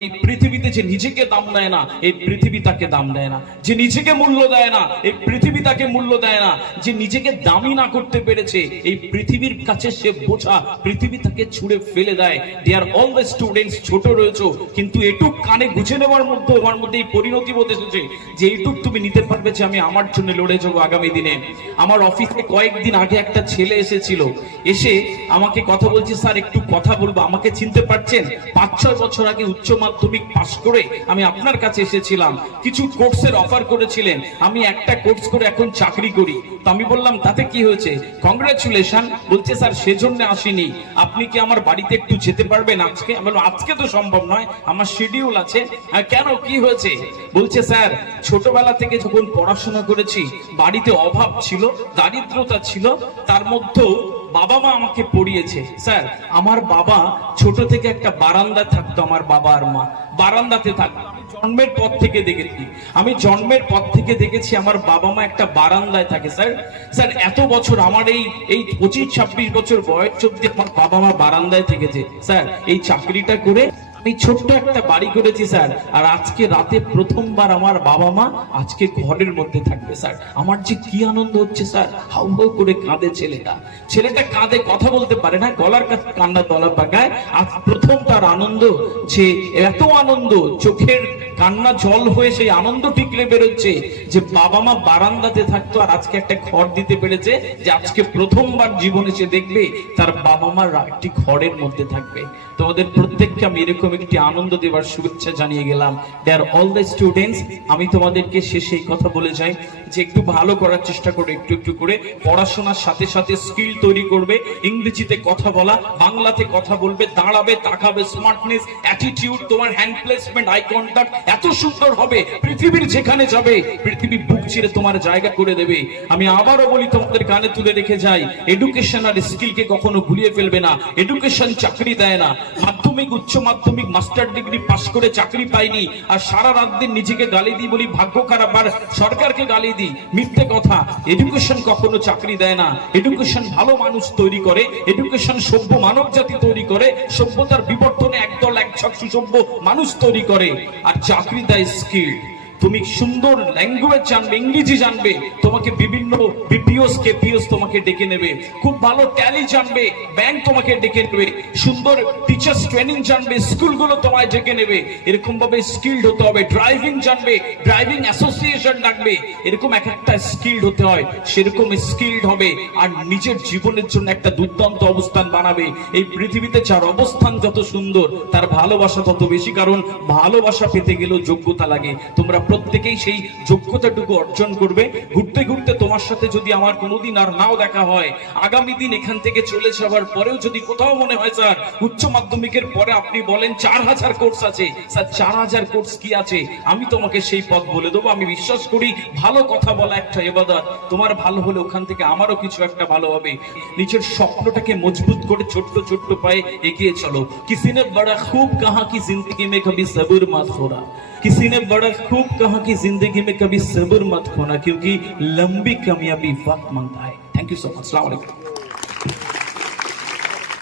এই পৃথিবীতে যে নিজেকে দাম দেয় না, এই পৃথিবী তাকে দাম দেয় না। যে নিজেকে মূল্য দেয় না, এই পৃথিবী তাকে মূল্য দেয় না। যে নিজেকে দামি না করতে পেরেছে, এই পৃথিবীর কাছে সে বোঝা, পৃথিবী তাকে ছুঁড়ে ফেলে দেয়। ডিয়ার অল দ্য স্টুডেন্টস, ছোট রয়েছো কিন্তু এটুক কানে গুছে নেওয়ার মধ্যে আমার মধ্যে এই পরিণতি বোধ এসেছে যে এইটুক তুমি নিতে পারবে যে আমি আমার জন্য লড়ে যাবো আগামী দিনে। আমার অফিসে কয়েকদিন আগে একটা ছেলে এসেছিল, এসে আমাকে কথা বলছে, স্যার একটু কথা বলবো। আমাকে চিনতে পারছেন? 5-6 বছর আগে উচ্চ মাধ্যমিক পাশ করে আমি আপনার কাছে এসেছিলাম, কিছু কোর্সের অফার করেছিলেন, আমি একটা কোর্স করে এখন চাকরি করি। তো আমি বললাম তাতে কি হয়েছে? কংগ্রাচুলেশন। বলছে স্যার সেজন্য আসিনি, আপনি কি আমার বাড়িতে একটু যেতে পারবেন আজকে? আমি বললাম আজকে তো সম্ভব নয়, আমার শিডিউল আছে। কেন, কি হয়েছে? বলছে স্যার ছোটবেলা থেকে যখন পড়াশোনা করেছি বাড়িতে অভাব ছিল, দারিদ্রতা ছিল, তার মধ্যেও বাবা মা আমাকে পড়িয়েছে। স্যার আমার বাবা ছোট থেকে একটা বারান্দায় থাকতো, আমার বাবা আর মা বারান্দাতে থাকতো। জন্মের পর থেকে দেখেছি, আমি জন্মের পর থেকে দেখেছি আমার বাবা মা একটা বারান্দায় থাকে। স্যার এত বছর আমার এই 25-26 বছর বয়স অব্দি আমার বাবা মা বারান্দায় থেকেছে। স্যার এই চাকরিটা করে আমি ছোট্ট একটা বাড়ি করেছি স্যার, আর আজকে রাতে প্রথমবার আমার বাবা মা আজকে ঘরের মধ্যে থাকবে। স্যার আমার যে কি আনন্দ হচ্ছে স্যার। হাউ হাউ করে কাঁদে ছেলেটা কাঁদে, কথা বলতে পারে না, গলার কাছে কান্না দলা পাকায়। আজ প্রথম তার আনন্দ, যে এত আনন্দ চোখের কান্না জল হয়ে সেই আনন্দ টিকলে বেরোচ্ছে যে বাবা মা বারান্দাতে থাকতো আর আজকে একটা ঘর দিতে পেরেছে, যে আজকে প্রথমবার জীবনে সে দেখবে তার বাবা মার একটি ঘরের মধ্যে থাকবে। তোমাদের প্রত্যেককে আমি এরকম একটি আনন্দ দেওয়ার শুভেচ্ছা জানিয়ে গেলাম। দেয়ার অল দ্য স্টুডেন্টস, আমি তোমাদেরকে শেষে এই কথা বলে যাই যে একটু ভালো করার চেষ্টা করো, একটু একটু করে পড়াশোনার সাথে সাথে স্কিল তৈরি করবে। ইংরেজিতে কথা বলা, বাংলাতে কথা বলবে, দাঁড়াবে, তাকাবে, স্মার্টনেস, অ্যাটিটিউড, তোমার হ্যান্ড প্লেসমেন্ট, আই কন্টাক্ট এত সুন্দর হবে, পৃথিবীর যেখানে যাবে পৃথিবী বুক চিরে তোমার জায়গা করে দেবে। আমি আবারও বলি, তোমাদের কানে তুলে রেখে যাই, এডুকেশন আর স্কিলকে কখনো ভুলিয়ে ফেলবে না। এডুকেশন চাকরি দেয় না। মাধ্যমিক, উচ্চ মাধ্যমিক, মাস্টার ডিগ্রি পাস করে চাকরি পাইনি আর সারা রাত দিন নিজেকে গালি দিই, বলি ভাগ্য খারাপ, আর সরকারকে গালি দিই, মিথ্যে কথা। এডুকেশন কখনো চাকরি দেয় না। এডুকেশন ভালো মানুষ তৈরি করে, এডুকেশন সভ্য মানব জাতি তৈরি করে, সভ্যতার বিবর্তনে একদল একছক সুসভ্য মানুষ তৈরি করে। আর চাকরি দেয় স্কিল। তুমি সুন্দর ল্যাঙ্গুয়েজ জানবে, ইংরেজি জানবে, তোমাকে বিভিন্ন বিপিওস কেপিওস তোমাকে ডেকে নেবে। খুব ভালো ট্যালি জানবে, ব্যাংক তোমাকে ডেকে নেবে। সুন্দর টিচার্স ট্রেনিং জানবে, স্কুলগুলো তোমায় ডেকে নেবে। এরকম ভাবে স্কিলড হতে হবে। ড্রাইভিং জানবে, ড্রাইভিং অ্যাসোসিয়েশন ডাকবে। এরকম এক একটা স্কিলড হতে হয়, সেরকম স্কিলড হবে আর নিজের জীবনের জন্য একটা দুর্দান্ত অবস্থান বানাবে। এই পৃথিবীতে যার অবস্থান যত সুন্দর তার ভালোবাসা তত বেশি, কারণ ভালোবাসা পেতে গেলেও যোগ্যতা লাগে। তোমরা প্রত্যেকেই সেই যোগ্যতাটুকু অর্জন করবে। ঘুরতে ঘুরতে তোমার সাথে যদি আমার কোনোদিন আর নাও দেখা হয়, আগামী দিন এখান থেকে চলে যাওয়ার পরেও যদি কোথাও মনে হয় স্যার উচ্চ মাধ্যমিকের পরে আপনি বলেন 4000 কোর্স আছে, স্যার 4000 কোর্স কি আছে, আমি তোমাকে সেই পথ বলে দেবো। আমি বিশ্বাস করি ভালো কথা বলা একটা ইবাদত। তোমার ভালো হলে ওখান থেকে আমারও কিছু একটা ভালো হবে। নিজের স্বপ্নটাকে মজবুত করে ছোট্ট ছোট্ট পায়ে এগিয়ে চলো। किसी ने बड़ा खूब कहा कि जिंदगी में कभी सब्र मत खोना, किसी ने बड़ा खूब कहा कि जिंदगी में कभी सब्र मत खोना, क्योंकि लंबी कामयाबी वक्त मांगता है। Thank you so much. अस्सलाम वालेकुम।